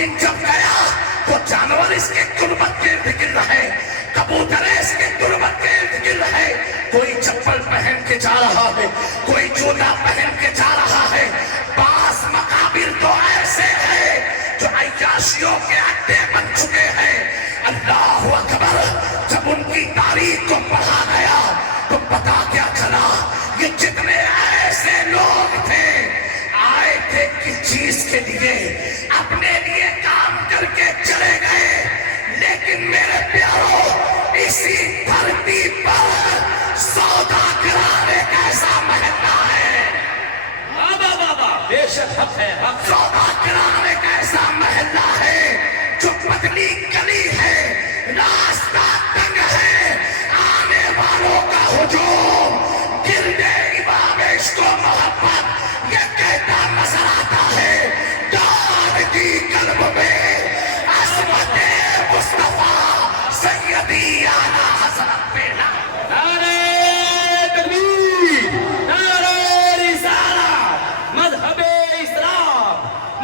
लेकिन जब गया तो जानवर इसके गुर्बत के इर्द गिर्द है, कबूतर इसके गुर्बत के इर्द गिर्द है। कोई चप्पल पहन के जा रहा है, कोई जूता पहन के जा रहा है। बास मकाबिर तो ऐसे है जो अय्याशियों के अड्डे बन चुके हैं। अल्लाह अकबर। जब उनकी तारीख को पढ़ा गया तो पता क्या चला, ये जितने ऐसे लोग थे आए थे किस चीज के लिए, अपने लिए काम करके चले गए। लेकिन मेरे प्यारों, इसी धरती पर सौदा कराने का ऐसा महल्ला है। बाबा बाबा बेशक हक है, हक है। सौदा कराने का ऐसा महल्ला है जो पतली गली है, रास्ता तंग है, आने वालों का हुजूम, गिरने इमाम इश्क व मोहब्बत ये कहता नजर आता है। दान की कल्ब में अज़मत मुस्तफा सैयदी आला हज़रत पेला। नारे तकबीर, नारे रिसालत, मज़हबे इस्लाम,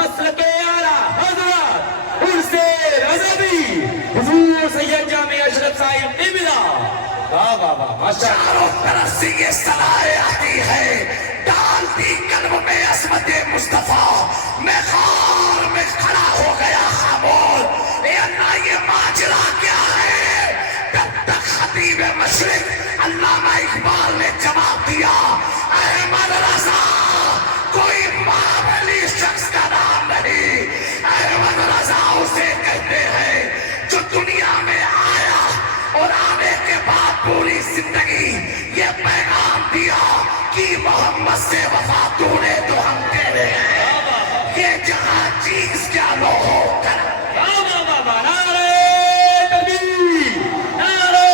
मसलके आला हज़रत उर्से रज़वी हुज़ूर सैयद जामे अशरफ साहिब क़िबला। वाह वाह वाह, माशाअल्लाह। चारों तरफ से ये सलाहें आती है, डालती कल्ब में अज़मत मुस्तफा। मैं खार में खड़ा हो गया खामोश, ए अल्लाह ये माजरा क्या है। तब तक खतीब मशरिक अल्लामा इकबाल ने जवाब दिया, अहमद रज़ा कोई मामूली शख्स का नाम नहीं, अहमद रज़ा उसे कहते हैं जो दुनिया में आया और आने के बाद पूरी जिंदगी ये पैगाम दिया कि मोहम्मद से वफा तूने तो हम तेरे हैं। ये जहां चीज क्या लो हो कर। बाबा बाबा नारे तकबीर, नारे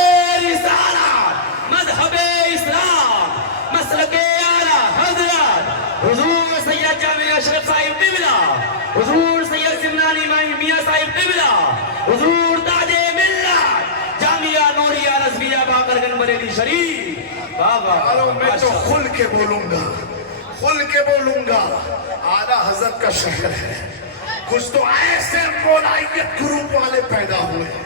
रिसालत, मज़हबे इस्लाम, मसलके आला हज़रत हुज़ूर सैयद जामे अशरफ साहिब क़िबला, हुज़ूर सैयद सिमनानी मियां साहिब क़िबला, हुज़ूर ताजे मिल्लत जामिया नूरिया रज़विया बाकरगंज बरेली शरीफ। वाह वाह, मैं तो खुल के बोलूंगा, खुल के बोलूंगा। आला हज़रत का शहर है, कुछ तो ऐसे मौलाइयत ग्रुप वाले पैदा हुए हैं,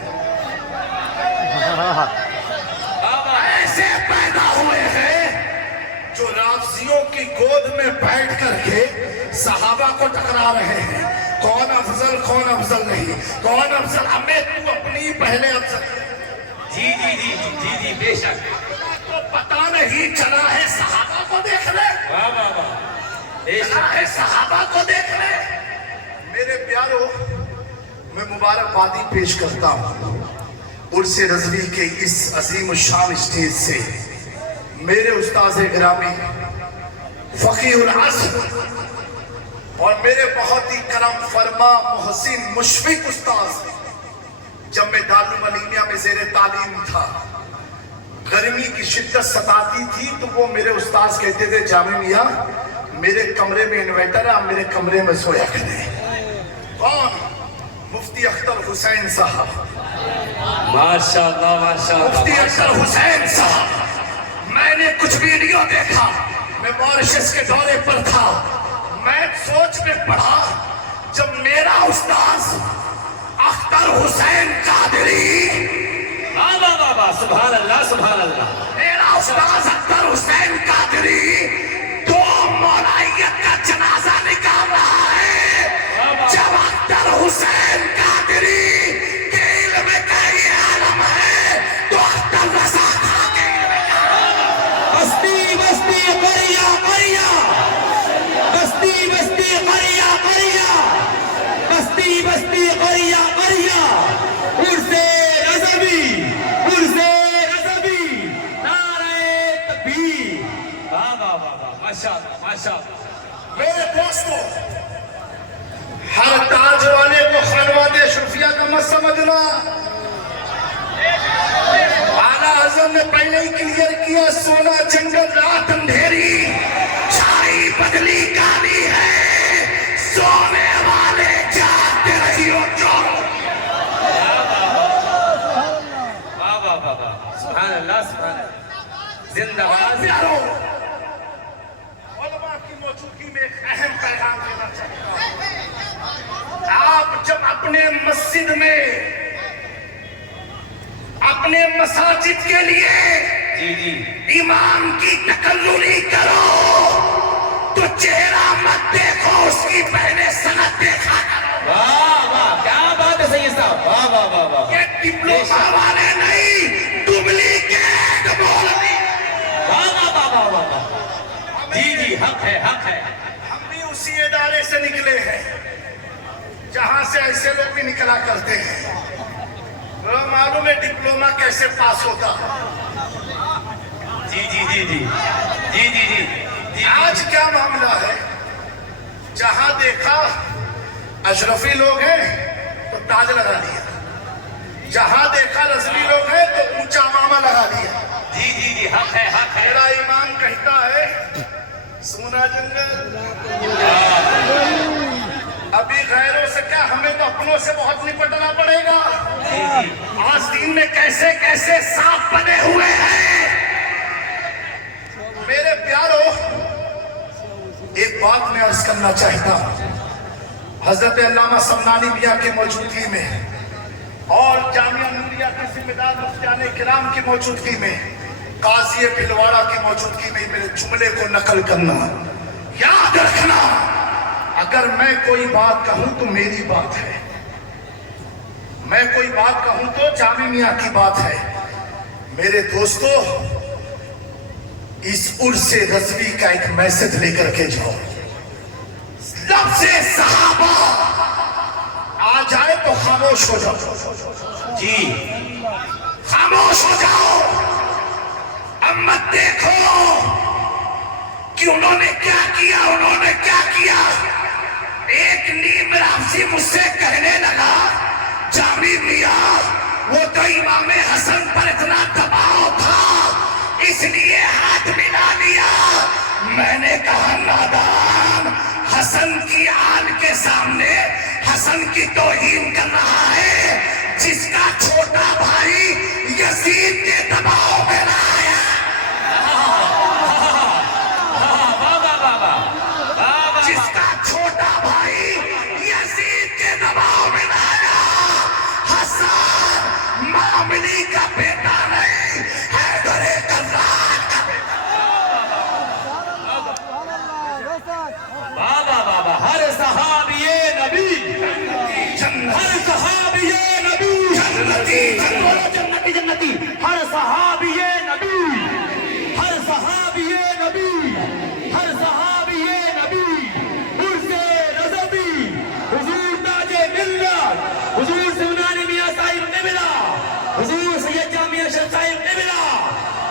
ऐसे पैदा हुए हैं जो राफजियों की गोद में बैठ करके सहाबा को टकरा रहे हैं। कौन अफजल नहीं, कौन अफजल, हमें तू अपनी पहले अफजल। जी जी जी जी जी बेशक। तो पता नहीं चला है सहाबा को देख ले, वाह वाह वाह, चला है सहाबा को देख ले। मेरे प्यारो, मैं मुबारकबादी पेश करता हूँ उर्से रज़वी के इस अजीम शान स्टेज से मेरे उस्ताद गिरामी फ़क़ीहुल असर और मेरे बहुत ही करम फरमा मोहसिन मुशफिक उस्ताद। जब मैं दारुल अलीमिया में ज़ेरे तालीम था, गर्मी की शिद्दत सताती थी तो वो मेरे उस्ताद कहते थे, जामे मियाँ मेरे कमरे में इन्वर्टर है, आप मेरे कमरे में सोया करें। कौन? मुफ्ती अख्तर हुसैन साहब। माशाअल्लाह माशाअल्लाह, मुफ्ती अख्तर हुसैन साहब। मैंने कुछ वीडियो देखा, मैं मॉरिशस के दौरे पर था, मैं सोच में पड़ा जब मेरा उस्ताद अख्तर हुसैन कादरी, बाबा बाबा सुभान अल्लाह सुभान अल्लाह, मेरा उस्ताद अख्तर हुसैन कादरी दो मौलाइयत का जनाजा निकाल रहा है। जब अख्तर हुसैन कादरी के इल्म का ये आलम है तो अख्तर रज़ा खां के इल्म का। बस्ती बस्ती करिया करिया, बस्ती बस्ती करिया करिया, बस्ती बस्ती करिया करिया, उर्से रज़वी, उर्से रज़वी, नारे तकबीर। वाह वाह वाह वाह, माशाअल्लाह माशाअल्लाह। मेरे दोस्तों, हर ताज वाले को खनवादे शुफिया का मत समझना। आला हज़रत ने पहले ही क्लियर किया, सोना जंगल रात अंधेरी, छाई बदली काली है, सोने वाले जागते रहियो चोरों। वाह वाह वाह वाह, सुभान अल्लाह सुभान अल्लाह। जिंदाबाद। प्यारो, उलमा की मौजूदगी में एक अहम पैगाम देना चाहता हूं। आप जब अपने मस्जिद में, अपने मसाजिद के लिए जी जी इमाम की तकल्लुली करो तो चेहरा मत देखो, उसकी पहले सनद देखा करो। वाह वाह क्या बात है सैयद साहब, वाह वाह वाह वाह, ये डिप्लोमा वाले नहीं, डुप्लीकेट मौलवी। वाह वाह वाह वाह वाह वाह, जी जी हक है हक है। हम भी उसी इदारे से निकले हैं जहां से ऐसे लोग भी निकला करते हैं। तो मालूम है डिप्लोमा कैसे पास होता। जी जी जी जी जी जी जी जी, आज क्या मामला है, जहां देखा अशरफी लोग हैं तो ताज लगा दिया, जहां देखा रजवी लोग हैं तो ऊंचा मामा लगा दिया। जी जी जी हक है हक है। मेरा ईमान कहता है सोना जंगल, अभी गैरों से क्या, हमें तो अपनों से बहुत निपटना पड़ेगा। जी जी आज दिन में कैसे कैसे सांप बने हुए हैं। मेरे प्यारो, एक बात मैं अर्ज करना चाहता हूं, हजरत अल्लामा समनानी मियां की मौजूदगी में और जामिया नूरिया के जिम्मेदार मुफ्तियाने किराम की मौजूदगी में, काजी भिलवाड़ा की मौजूदगी में मेरे जुमले को नकल करना। याद रखना, अगर मैं कोई बात कहूं तो मेरी बात है, मैं कोई बात कहूं तो जामी मियां की बात है। मेरे दोस्तों, इस उर्से रज़वी का एक मैसेज लेकर के जाओ, लफ्ज़े सहाबा आ जाए तो खामोश हो जाओ। जी खामोश हो जाओ, अब मत देखो कि उन्होंने क्या किया, उन्होंने क्या किया। एक नीम राफसी मुझसे कहने लगा, जामी मियां वो तो इमाम हसन पर इतना दबाव था इसलिए हाथ मिला लिया। मैंने कहा नादान, हसन की आन के सामने हसन की तौहीन कर रहा है, जिसका छोटा भाई यजीद के दबाव में ना आया। जिसका छोटा भाई यजीद के दबाव में ना आया। हसन मामली का बेटा नहीं, हैदरे कर्रार का बेटा। बाबा बाबा, हर सहाबिये नबी, हर सहाबिये नबी, जन्नती जन्नती जन्नती, हर सहाबिये नबी, हर सहाबिये नबी, हर सहाबिये नबी, उर्से रज़वी, हुजूर ताजे मिल्लत, हुजूर समनानी मियां साहिब क़िबला, हुजूर सैयद जामिया शेख साहिब क़िबला,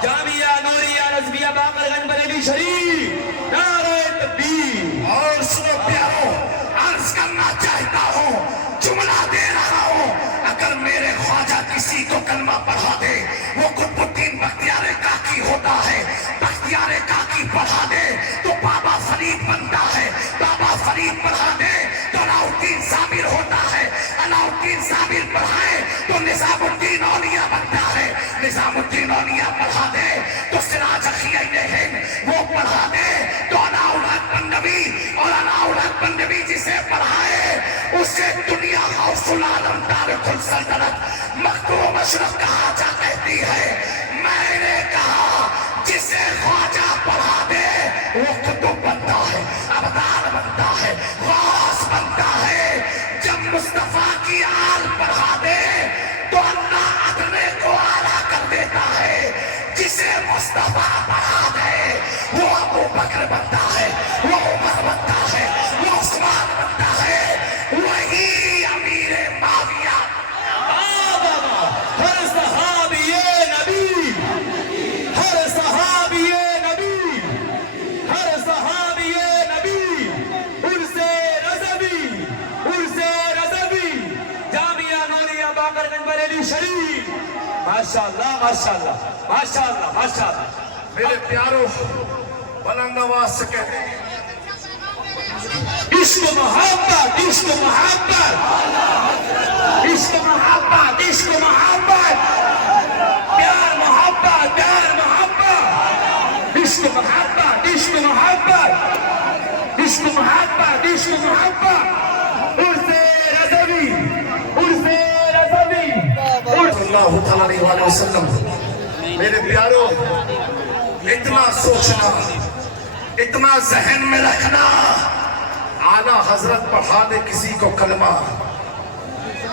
जामिया नूरिया रज़विया बाक़रगंज बरेली शरीफ, नारे तकबीर। और सुनो प्यारो, अर्ज करना चाहता हूँ, जुमला दे रहा हूँ, अगर मेरे ख्वाजा किसी को कलमा पढ़ा दे, वो कुतुबुद्दीन बख्तियार काकी होता है, बख्तियार काकी पढ़ा दे तो बाबा फरीद बनता है, बाबा फरीद पढ़ा दे तो अलाउद्दीन साबिर होता है, अलाउद्दीन साबिर पढ़ाए तो निजामुद्दीन औलिया बनता है, निजामुद्दीन औलिया पढ़ा दे तो सिराज अखियैन हिंद वो पढ़ा दे तो अलाउल हक बंदवी, और अलाउल हक बंदवी जिसे पढ़ाए उसे दुनिया गौसुल आलम तारिकुल सल्तनत मखदूम अशरफ कहा जा कहती है। मैंने कहा जिसे ख्वाजा पढ़ा दे वो कुतुब बनता है, अबदार बनता है, गौस बनता है। जब मुस्तफा की आल पढ़ा दे तो अल्लाह अदने को आला कर देता है। जिसे मुस्तफा पढ़ा दे वो अबू बकर बनता है, वो उमर बनता है, वो उस्मान बनता है, वही अमीर माविया। हर सहाबिये नबी, हर सहाबिये नबी, हर सहाबिये नबी, उर्से रज़वी, उर्से रज़वी, जामिया नूरिया बाक़रगंज बरेली शरीफ। माशाअल्लाह माशाअल्लाह माशाअल्लाह माशाअल्लाह। मेरे प्यारो, बुलंद आवाज से कहते हैं, इश्क मोहब्बत, इश्क मोहब्बत, इश्क मोहब्बत, इश्क मोहब्बत, प्यार मोहब्बत, प्यार मोहब्बत, इश्क मोहब्बत, इश्क मोहब्बत, इश्क मोहब्बत, इश्क मोहब्बत, उर्से रज़वी, सल्लल्लाहु अलैहि वसल्लम। मेरे प्यारो, इतना सोचना, इतना जहन में रखना, आला हजरत पढ़ा दे किसी को कलमा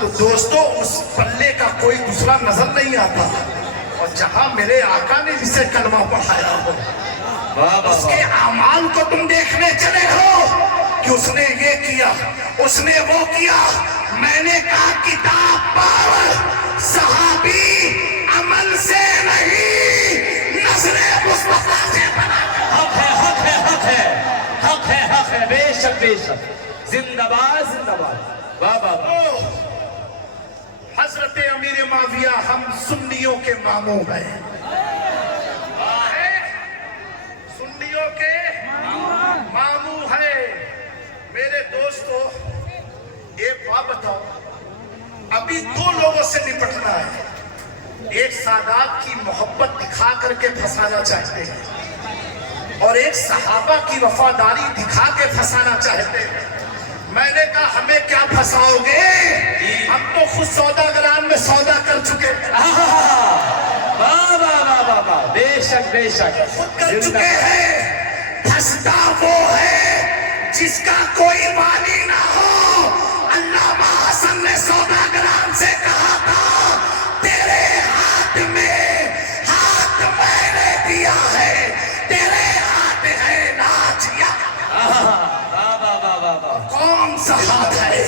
तो दोस्तों उस पल्ले का कोई दूसरा नजर नहीं आता। और जहां मेरे आका ने जिसे कलमा पढ़ाया हो उसके आमाल को तुम देखने चले हो कि उसने ये किया, उसने वो किया। मैंने कहा किताब पढ़, सहाबी अमल से नहीं नजरे मुस्तफा से बना। हक है, हक है, हक है, हक है, हक है, बेशक बेशक। जिंदाबाद जिंदाबाद। वाह वाह वाह। हजरत अमीर माविया हम सुन्नियों के मामू हैं, सुन्नियों के मामू है। मेरे दोस्तों एक बात बताओ, अभी दो लोगों से निपटना है। एक सादात की मोहब्बत दिखा करके फंसाना चाहते हैं और एक सहाबा की वफादारी दिखा के फंसाना चाहते हैं। मैंने कहा हमें क्या फंसाओगे, हम तो खुद सौदागरान में सौदा कर चुके हैं। वाह वाह वाह वाह वाह, बेशक बेशक खुद कर चुके हैं। फंसता वो है जिसका कोई वाली ना हो। अल्लामा हसन ने सौदागरान से कहा था तेरे हाथ में हाथ मैंने दिया है, तेरे हाथ है नाचिया। कौन सा हाथ है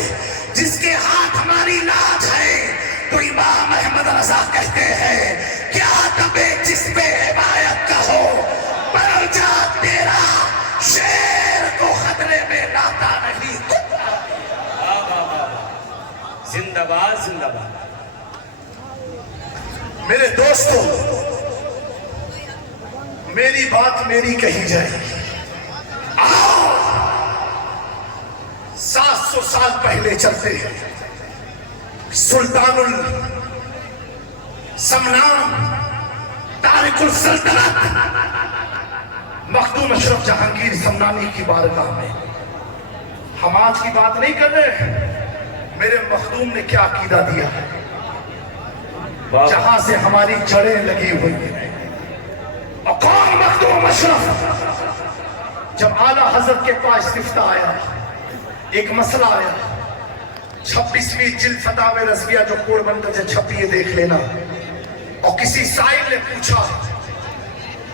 जिसके हाथ हमारी लाज है? तो इमाम अहमद रजा कहते हैं क्या तबे जिस पे हिमायत का हो, पर जा तेरा शेर को खतरे में लाता नहीं। जिंदाबाद जिंदाबाद। मेरे दोस्तों मेरी बात मेरी कही जाए। आओ 700 साल पहले चलते हैं। सुल्तानुल समनान तारिकुल सल्तनत मखदूम अशरफ जहांगीर समनानी की बारगाह में। हम आज की बात नहीं कर रहे, मेरे मखदूम ने क्या अकीदा दिया है, जहां से हमारी जड़ें लगी हुई हैं। और कौन मखदूम अशरफ? जब आला हजरत के पास इफ्ता आया, एक मसला आया, 26वीं जिल्द फतावे रज़विया जो पोरबंदर से छपी है देख लेना। और किसी साइल ने पूछा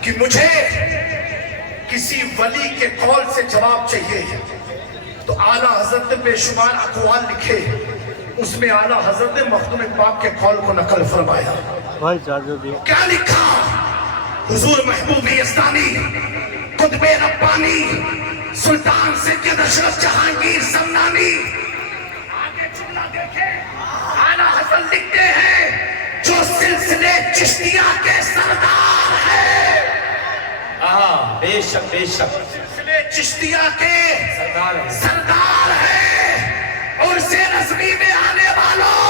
कि मुझे किसी वली के कौल से जवाब चाहिए, तो आला हजरत ने बेशुमार अक़वाल लिखे, उसमें आला हजरत ने मखदूम पाक के कौल को नकल फरमाया। क्या लिखा? हुजूर महबूब यज़दानी कुतुबे रब्बानी सुल्तान सैयद अशरफ जहांगीर समनानी, आगे जुमला देखें, आला हजरत लिखते हैं जो सिलसिले चिश्तिया के सरदार है। बेशक बेशक, सिलसिले चिश्तिया के सरदार है। और से रज़वी में आने वालों,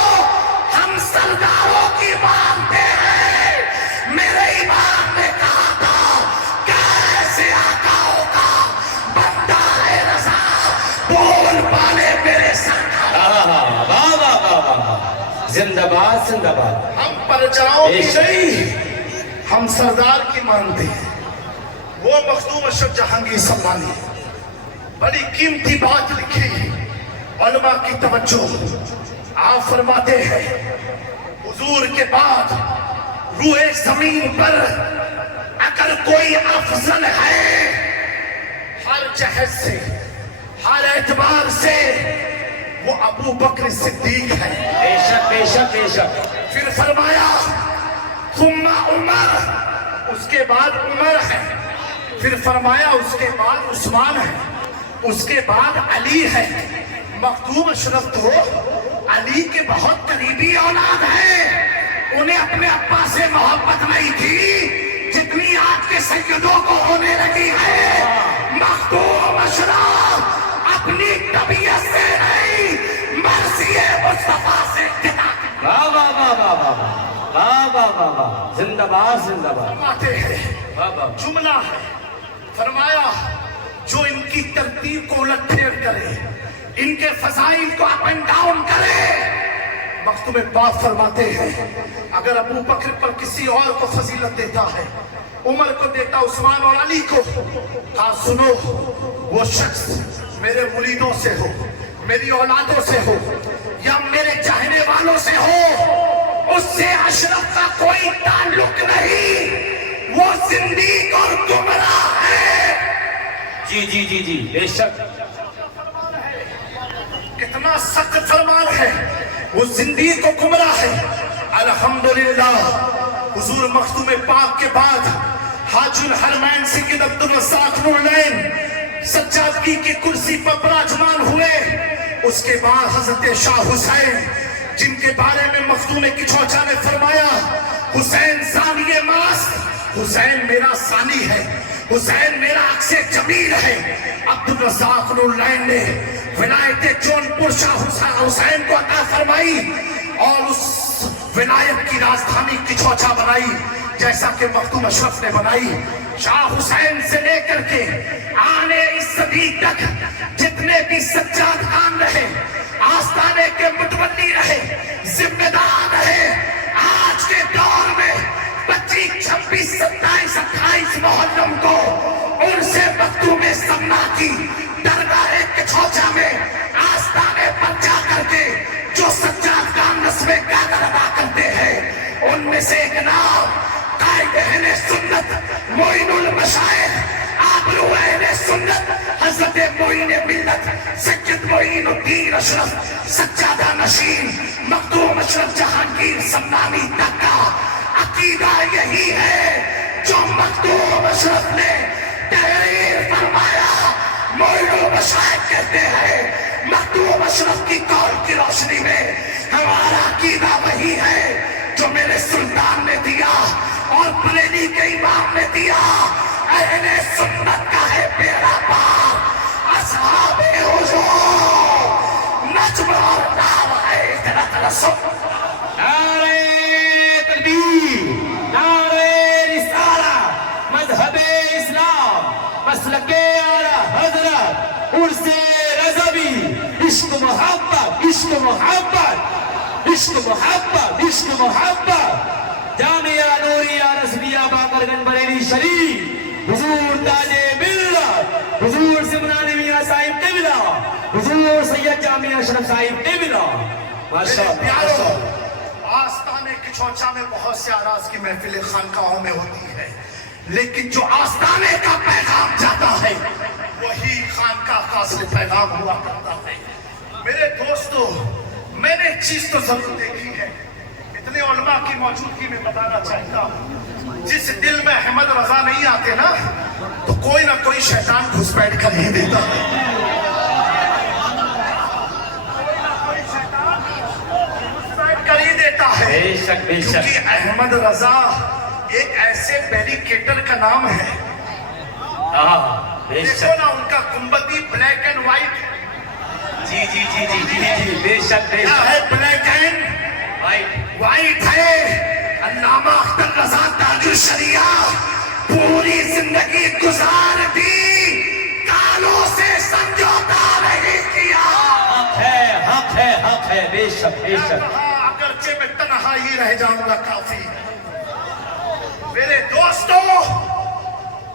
हम सरदारों की मानते हैं। मेरे इमाम ने कहा था कैसे आकाओं का बंदा है रज़ा, बोल पाले मेरे सरदार। वाह वाह वाह वाह, जिंदाबाद जिंदाबाद। हम परजाओं की नहीं, हम सरदार की मानते हैं। वो मखदूम अशरफ जहांगीर समनानी बड़ी कीमती बात लिखी, उलमा की तवज्जो। आप फरमाते हैं हुजूर के बाद रूए जमीन पर अगर कोई अफजल है हर जहद से, हर एतबार से, वो अबू बकर सिद्दीक है। बेशक बेशक बेशक। फिर फरमाया सुम्मा उमर, उसके बाद उमर है। फिर फरमाया उसके बाद उस्मान है, उसके बाद अली है। मखदूम अशरफ तो अली के बहुत करीबी औलाद है। उन्हें अपने अब्बा से मोहब्बत नहीं थी जितनी आज के सैयदों को होने लगी है। मखदूम अशरफ अपनी तबीयत से नहीं, मर्ज़िए मुस्तफा से खिता। वाह वाह वाह वाह वाह वाह वाह वाह वाह, जिंदाबाद जिंदाबाद। आते हैं वाह वाह, जुमला है, फरमाया जो इनकी तरतीब को उलट फेर करे, इनके फजाइल को अप एंड डाउन करे, मखतूम पाक फरमाते हैं अगर अबू बकर पर किसी और को फजीलत देता है, उमर को देता, उस्मान और अली को, कहा सुनो वो शख्स मेरे मुरीदों से हो, मेरी औलादों से हो या मेरे चाहने वालों से हो, उससे अशरफ का कोई ताल्लुक नहीं, वो जिंदीक और गुमराह है। जी जी जी जी बेशक। कितना सख्त फरमान है, वो जिंदगी को गुमराह है। अल्हम्दुलिल्लाह हुजूर मखदूम पाक के बाद हाजुल हरमैन सैयद अब्दुल रज़्ज़ाक़ नूरनैन सज्जादगी की कुर्सी पर विराजमान हुए। उसके बाद हजरत शाह हुसैन, जिनके बारे में मखदूम की चौचा ने फरमाया हुसैन सानिए मास्त, हुसैन मेरा सानी है, हुसैन मेरा अक्से जमील है। अब्दुल रज़्ज़ाक़ नूरनैन ने विलायत जौनपुर शाह हुसैन को अता फरमाई और उस विलायत की राजधानी की चौचा बनाई जैसा कि मखदूम अशरफ ने बनाई। शाह हुसैन से लेकर के आने इस सदी तक जितने भी सज्जाद खान रहे, आस्ताने के मुतवल्ली रहे, जिम्मेदार रहे, आज के दौर में 25, 26, 27, 28 मुहर्रम को उनसे मखदूम सम्मा की दरगाह के चौचा में आस्ताने पर जा करके जो सज्जाद खान नस्मे गाना अदा करते हैं, उनमें से एक नाम कायद अहले सुन्नत मोइनुल मशाइख आबरू अहले सुन्नत हजरत मोइन मिल्लत सैयद मोइनुद्दीन अशरफ सज्जादा नशीन मखदूम अशरफ जहांगीर सम्मानी तक का अकीदा यही है जो मखदूम अशरफ ने तहरीर फरमाया। मोइनुल मशाइख कहते हैं मखदूम अशरफ की कौल की रोशनी में हमारा अकीदा वही है जो मेरे सुल्तान ने दिया और बरेली के इमाम ने दिया। अहले सुन्नत का है बेड़ा पार, असहाबे हुजूर नज्म और नाव है इतरत रसूल। नारे तकबीर, नारे रिसालत, मज़हबे इस्लाम, मसलके आला हज़रत, उर्से रज़वी, इश्क मोहब्बत, इश्क मोहब्बत, इश्क मोहब्बत, इश्क मोहब्बत। जामिया नूरिया रस्मिया बाकरगंज बरेली शरीफ, हुजूर ताजे मिल्लत, हुजूर सिमरानी मियां साहिब क़िबला, हुजूर सैयद जामिया अशरफ साहिब क़िबला। प्यारो, आस्ताने की चौचा में बहुत से आराज की महफिलें खानकाहों में होती है, लेकिन जो आस्ताने का पैगाम जाता है वही खानकाह का असली पैगाम हुआ करता है। मेरे दोस्तों, मैंने एक चीज तो जरूर देखी है, इतने उलमा की मौजूदगी में बताना चाहता हूँ, जिस दिल में अहमद रजा नहीं आते ना तो कोई ना कोई शैतान घुसपैठ कर ही देता है। कर ही देता है बेशक बेशक, क्योंकि अहमद रजा एक ऐसे बैरिकेटर का नाम है। देखो ना उनका गुंबदी ब्लैक एंड व्हाइट। जी जी जी जी जी जी बेशक क्या बेशक है? ब्लैक एंड व्हाइट है। अल्लामा अख्तर रजा ताजुल शरिया पूरी जिंदगी गुजार दी, कालों से समझौता नहीं किया। हक है हक है बेशक बेशक। अगरचे मैं तन्हा ही रह जाऊंगा काफी। मेरे दोस्तों,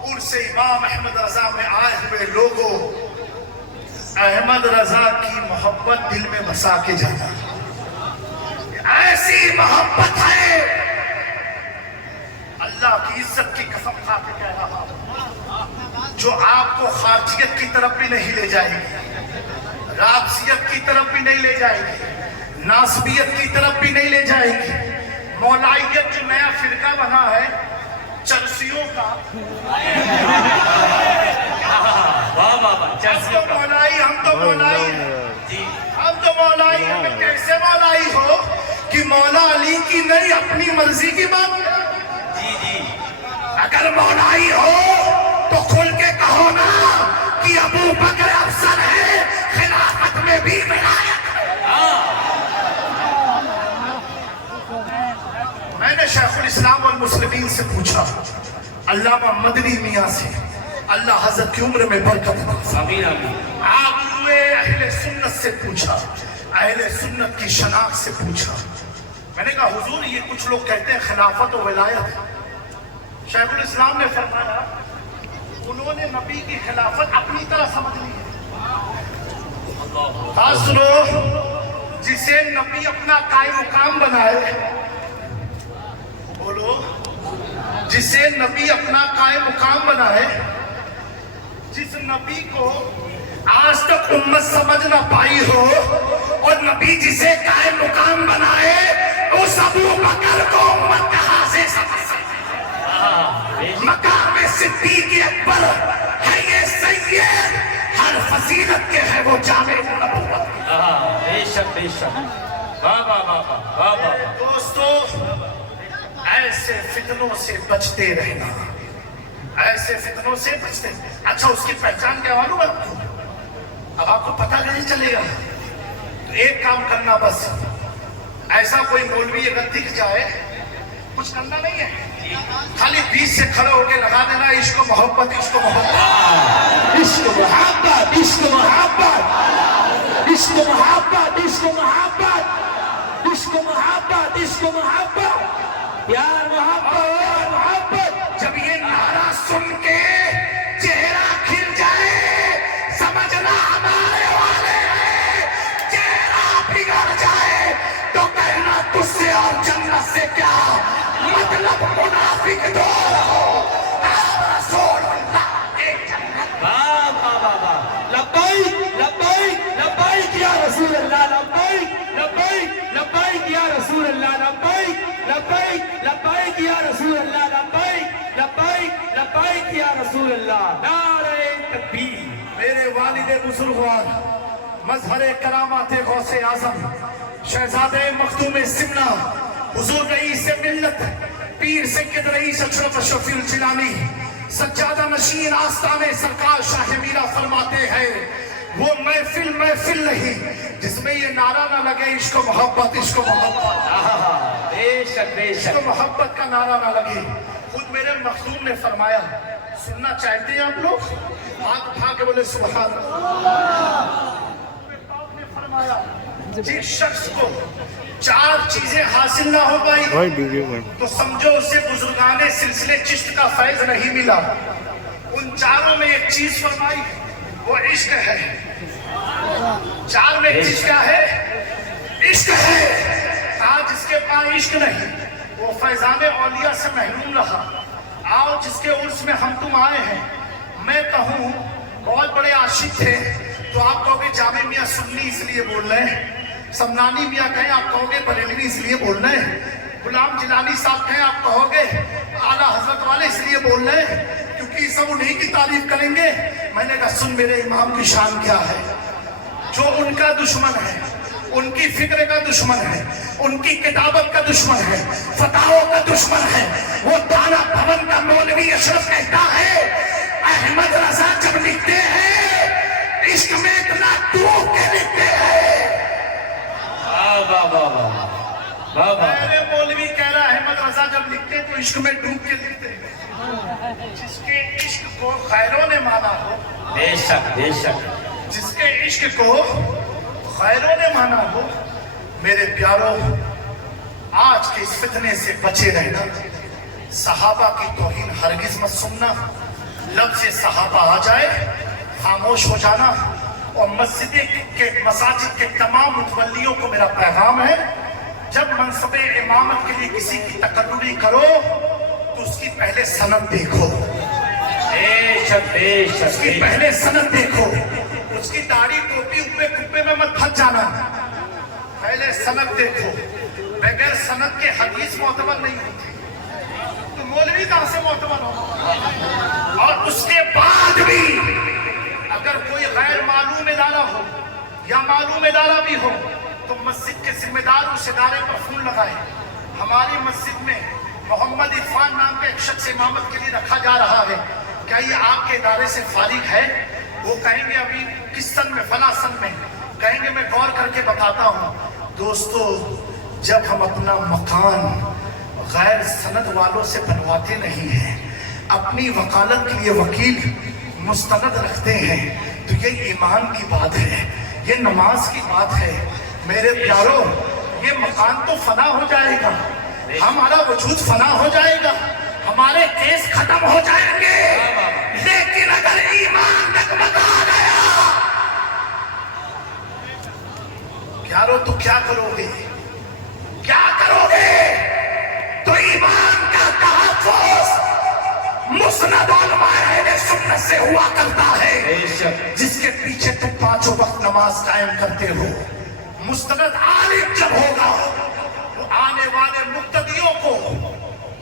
उर्से इमाम अहमद रजा में आए हुए लोगों, अहमद रजा की मोहब्बत दिल में बसा के जाना, ऐसी मोहब्बत है, अल्लाह की इज्जत की कसम खा के कह रहा हूं, जो आपको खारजियत की तरफ भी नहीं ले जाएगी, राबसियत की तरफ भी नहीं ले जाएगी, नासबियत की तरफ भी नहीं ले जाएगी। मौलाइयत जो नया फिरका बना है चर्सियों का, हम तो मौलाई जी, हम तो मौलाई हमें कैसे मौलाई हो कि मौला अली की नहीं अपनी मर्जी की बात। जी जी, अगर मौलाई हो तो खुल के कहो ना कि अबू बकर अफसर है, खिलाफत में भी विलायत। मैंने शेखुल इस्लाम वल मुस्लिमीन से पूछा, अल्लामा मदनी मियां से, अल्लाह हजरत की उम्र में बरकत दे। आमीन आमीन। आप अहले सुन्नत से पूछा, اہل سنت کی شناخت سے پوچھا. میں نے کہا حضور یہ کچھ لوگ کہتے ہیں خلافت و ولایت. شیخ الاسلام نے فرمایا انہوں نے نبی کی خلافت اپنی طرح سمجھ لی ہے. بات سنو, جسے نبی اپنا قائم مقام بنائے, بولو, جسے نبی اپنا قائم مقام بنائے, جس نبی کو آج تک امت سمجھ نہ پائی ہو, اور نبی جسے قائم مقام بنائے اس ابو بکر کو امت کہاں سے سمجھ سکتی؟ مقام صدیق اکبر ہے یہ سید, ہر فضیلت کے ہے وہ جامع نبوت. بے شک بے شک. واہ واہ واہ واہ واہ. دوستو, ایسے فتنوں سے بچتے رہنا, ایسے فتنوں سے بچتے. اچھا اس کی پہچان کیا معلوم ہے آپ کو؟ اب آپ کو پتہ نہیں چلے گا تو ایک کام کرنا بس, ایسا کوئی مولوی اگر دکھ جائے, کچھ کرنا نہیں ہے, خالی بیچ سے کھڑے ہو کے لگا دینا عشق و محبت, عشق و محبت, عشق محبت, عشق محبت, عشق محبت, عشق محبت, عشق محبت, عشق محبت, پیار محبت, پیار محبت. جب یہ نعرہ سن کے چہرہ کھل جائے سمجھنا ہمارے والے ہیں, چہرہ بگڑ جائے تو کہنا تجھ سے اور جنت سے کیا مطلب, منافق دور ہو, آپ رسول اللہ ایک جنت. واہ واہ واہ واہ. لبیک لبیک لبیک یا رسول اللہ, لبیک لبیک لبیک یا رسول اللہ, لبیک لبیک لبیک یا رسول اللہ, لبیک لبیک لبیک یا رسول اللہ. نعرہ تکبیر. میرے والد بزرگوار مظہر کرامات غوث اعظم شہزادہ مخدوم سمنا حضور رئیس ملت پیر سید رئیس اشرف اشرفی الجیلانی سجادہ نشین آستانے سرکار شاہ میرا فرماتے ہیں وہ محفل محفل نہیں جس میں یہ نعرہ نہ لگے عشق و محبت, عشق و محبت, بے شک بے عشق شک. و محبت کا نعرہ نہ لگے. خود میرے مخدوم نے فرمایا, سننا چاہتے ہیں آپ لوگ؟ ہاتھ اٹھا کے بولے سبحان اللہ. نے فرمایا جس شخص کو چار چیزیں حاصل نہ ہو پائی تو سمجھو اسے بزرگان سلسلے چشت کا فیض نہیں ملا. ان چاروں میں ایک چیز فرمائی وہ عشق ہے. چار میں چیز کیا ہے؟ عشق ہے. آج جس کے پاس عشق نہیں وہ فیضان اولیاء سے محروم رہا. آؤ جس کے عرس میں ہم تم آئے ہیں, میں کہوں بہت بڑے عاشق تھے تو آپ کہو گے جامع میاں سنی اس لیے بول رہے ہیں, سمنانی میاں کہیں آپ کہو گے بریلوی اس لیے بول رہے ہیں, غلام جیلانی صاحب کہیں آپ کہو گے اعلیٰ حضرت والے اس لیے بول رہے ہیں کیونکہ سب انہیں کی تعریف کریں گے. میں نے کہا سن میرے امام کی شان کیا ہے, جو ان کا دشمن ہے, ان کی فکر کا دشمن ہے, ان کی کتابت کا دشمن ہے, فتاووں کا دشمن ہے, وہ دانا بھون کا مولوی اشرف کہتا ہے احمد رضا جب لکھتے ہیں عشق میں اتنا ڈوب کے لکھتے ہیں. واہ واہ واہ واہ واہ. میرے مولوی کہہ رہا ہے احمد رضا جب لکھتے تو عشق میں ڈوب کے لکھتے ہیں. جس کے عشق کو خیروں نے مانا ہو, بے شک بے شک. جس کے عشق کو خیروں نے مانا ہو, میرے پیاروں آج کے اس فتنے سے بچے رہنا. صحابہ کی توہین ہرگز مت سننا. لفظ صحابہ آ جائے خاموش ہو جانا. اور مساجد کے تمام متولیوں کو میرا پیغام ہے, جب منصب امامت کے لیے کسی کی تقرری کرو تو اس کی پہلے سند دیکھو. بے شک بے شک. اس کی پہلے سند دیکھو. اس کی داڑھی ٹوپی اوپے کپے میں مت پھنس جانا, پہلے سند دیکھو. بغیر سند کے حدیث معتبر نہیں ہوتی تو مولوی کہاں سے معتبر ہو؟ اور اس کے بعد بھی اگر کوئی غیر معلوم ادارہ ہو یا معلوم ادارہ بھی ہو تو مسجد کے ذمہ دار اس ادارے پر فون لگائے. ہماری مسجد میں محمد عرفان نام کا ایک شخص امامت کے لیے رکھا جا رہا ہے, کیا یہ آپ کے ادارے سے فارغ ہے؟ وہ کہیں گے ابھی کس سن میں, فلاں سن میں. کہیں گے میں غور کر کے بتاتا ہوں. دوستو جب ہم اپنا مکان غیر سند والوں سے بنواتے نہیں ہیں, اپنی وکالت کے لیے وکیل مستند رکھتے ہیں, تو یہ ایمان کی بات ہے, یہ نماز کی بات ہے, میرے پیاروں، یہ مکان تو فنا ہو جائے گا، ہمارا وجود فنا ہو جائے گا، ہمارے کیس ختم ہو جائیں گے، لیکن اگر ایمان ڈگمگا گیا پیاروں تو کیا کرو گے؟ کیا کرو گے؟ تو ایمان کا تحفظ مسند علماء اہل سنت سے ہوا کرتا ہے، جس کے پیچھے تم پانچوں وقت نماز قائم کرتے ہو۔ مستند عالم جب ہوگا وہ آنے والے مقتدیوں کو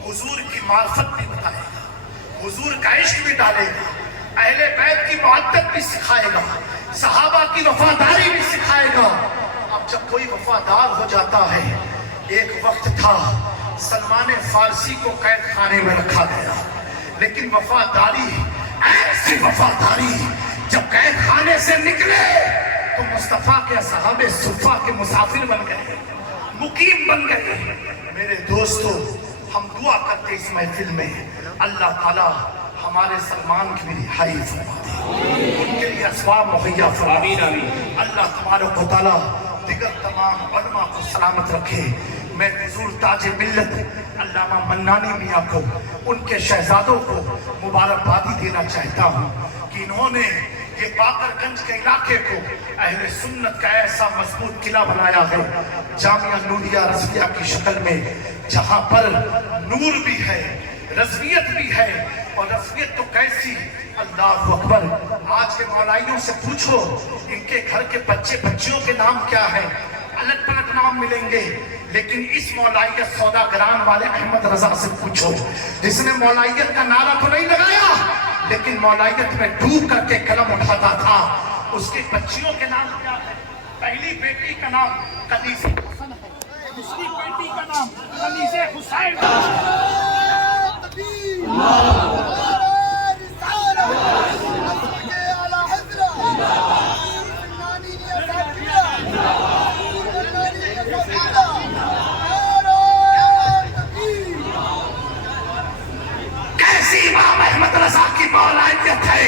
حضور کی معرفت بھی بتائے گا، حضور کا عشق بھی ڈالے گا، اہل بیت کی محبت بھی سکھائے گا، صحابہ کی وفاداری بھی سکھائے گا۔ اب جب کوئی وفادار ہو جاتا ہے، ایک وقت تھا سلمان فارسی کو قید خانے میں رکھا گیا، لیکن وفاداری، ایسی وفاداری جب قید خانے سے نکلے تو مصطفیٰ کے اصحاب صفا کے مسافر بن گئے، مقیم بن گئے۔ میرے دوستو، ہم دعا کرتے اس محفل میں اللہ تعالیٰ ہمارے سلمان کی بھی رہائی فرما دے، ان کے لیے اسباب مہیا فرما دے۔ اللہ تبارک و تعالیٰ دیگر تمام علماء کو سلامت رکھے۔ میں حضور تاج ملت علامہ منانی میاں کو، ان کے شہزادوں کو مبارکبادی دینا چاہتا ہوں کہ انہوں نے یہ باقر گنج کے علاقے کو اہل سنت کا ایسا مضبوط قلعہ بنایا ہے، جامعہ نوریہ رضویہ کی شکل میں، جہاں پر نور بھی ہے، رضویت بھی ہے، اور رضویت تو کیسی، اللہ اکبر۔ آج کے مولائیوں سے پوچھو ان کے گھر کے بچے بچیوں کے نام کیا ہے، الگ پلٹ نام ملیں گے، لیکن اس مولائیت سوداگران والے احمد رضا سے پوچھو، جس نے مولائیت کا نعرہ تو نہیں لگایا لیکن مولائیت میں ڈوب کر کے قلم اٹھاتا تھا، اس کی بچیوں کے نام کیا ہے؟ پہلی بیٹی کا نام کنیزہ حسن ہے، دوسری بیٹی کا نام کنیزہ حسین ہے۔ کیسی امام احمد رضا کی مولائیت ہے،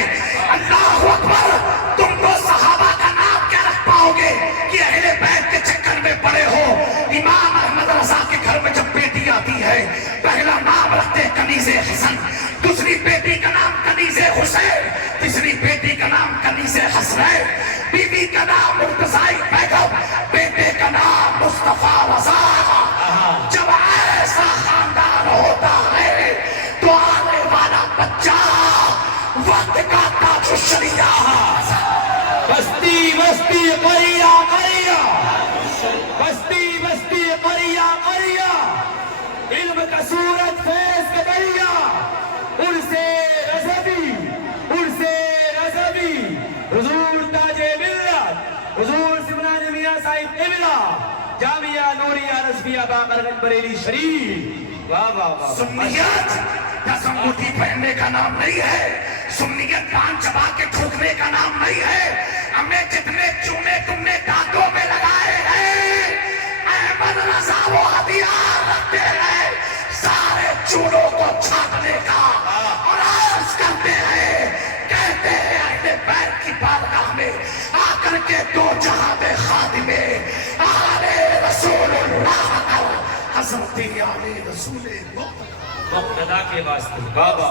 اللہ اکبر۔ تم تو صحابہ کا نام کیا رکھ پاؤ گے کہ اہل بیت کے چکر میں پڑے ہو؟ امام احمد رضا کے گھر میں جب بیٹی آتی ہے، پہلا نام رکھتے کنیزہ حسن، دوسری بیٹی کا نام کنیزہ حسین، تیسری بیٹی کا نام کنیزہ حسنین، بیوی کا نام مرتضی بیگم، بیٹے کا نام مصطفیٰ رضا۔ جب ایسا خاندان ہوتا ہے تو آنے والا بچہ وقت کا تاج الشریعت۔ بستی بستی قریہ قریہ، بستی بستی قریہ قریہ، علم کا سورج فیض کے دریا، عرص رضوی، عرص رضوی، حضور تاج ملت، حضور سمنان میاں صاحب قبلہ، جامعہ نوریہ رضویہ باقر گنج بریلی شریف۔ واہ واہ واہ۔ سنیت دس انگوٹھی پہننے کا نام نہیں ہے، سنیت پان چبا کے تھوکنے کا نام نہیں ہے۔ ہمیں جتنے چونے تم نے دانتوں میں لگائے ہیں، احمد رضا وہ ہتھیار رکھتے ہیں سارے چونوں کو چھانٹنے کا، اور عرض کرتے ہیں، کہتے ہیں اہل بیت کی بارگاہ میں آ کر کے دو جہاں میں خادمے آل رسول اللہ کر، حضرت علی رسول مقتدا کے واسطے۔ بابا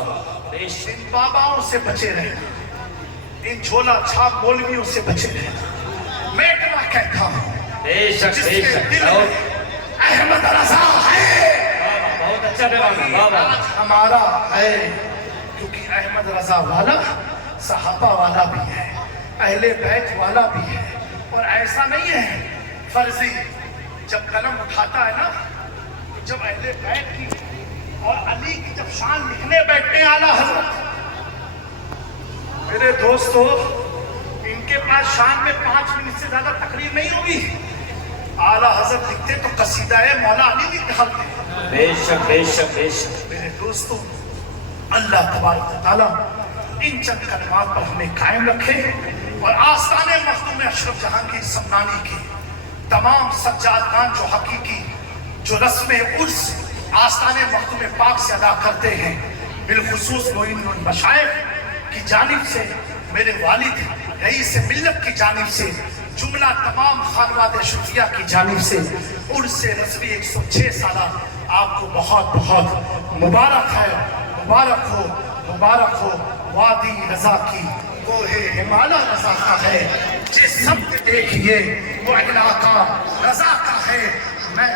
ان باباؤں سے بچے رہنا، ان جھولا چھاپ مولویوں سے بچے رہنا۔ میں اتنا کہتا ہوں، بے شک جس بے کے شک، دل میں احمد رضا ہے بہت اچھا پیغام بابا، آج ہمارا ہے، کیونکہ احمد رضا والا صحابہ والا بھی ہے، اہل بیت والا بھی ہے، اور ایسا نہیں ہے فرضی جب قلم اٹھاتا ہے نا، جب اہل بیت کی اور علی کی جب شان لکھنے بیٹھتے ہیں اعلیٰ حضرت، میرے دوستو ان کے پاس شان میں 5 منٹ سے زیادہ تقریر نہیں ہوگی، اعلیٰ حضرت لکھتے تو قصیدہ مولا علی لکھ ڈالتے۔ بے شک بے شک بے شک۔ میرے دوستو، اللہ تبارک و تعالیٰ ان چند کلمات پر ہمیں قائم رکھے، اور آستان مخدوم اشرف جہانگیر سمنانی کی تمام سجادگان جو حقیقی جو رسم عرس آستان مخدوم پاک سے ادا کرتے ہیں، بالخصوص معین المشائخ کی جانب سے، میرے والد رئیس ملت کی جانب سے जुमला तमाम खानवाद शुफिया की जानिब से उर्स रस्मी 106 साला आपको बहुत बहुत मुबारक है। मुबारक हो वादी रजा की गोहे हिमालय रजा का है। जिस शब्द देखिए वो इलाका रजा का है। मैं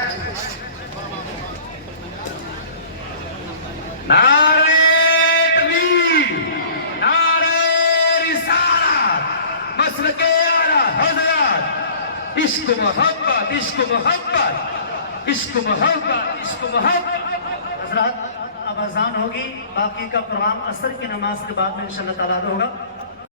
नारे तकबीर, नारे रिसालत, मसलके आला हज़रत, इश्क मोहब्बत, इश्क मोहब्बत, इश्क मोहब्बत, इश्क मोहब्बत। हज़रात अब अज़ान होगी, बाकी का प्रोग्राम असर की नमाज के बाद में इंशाअल्लाह ताला होगा।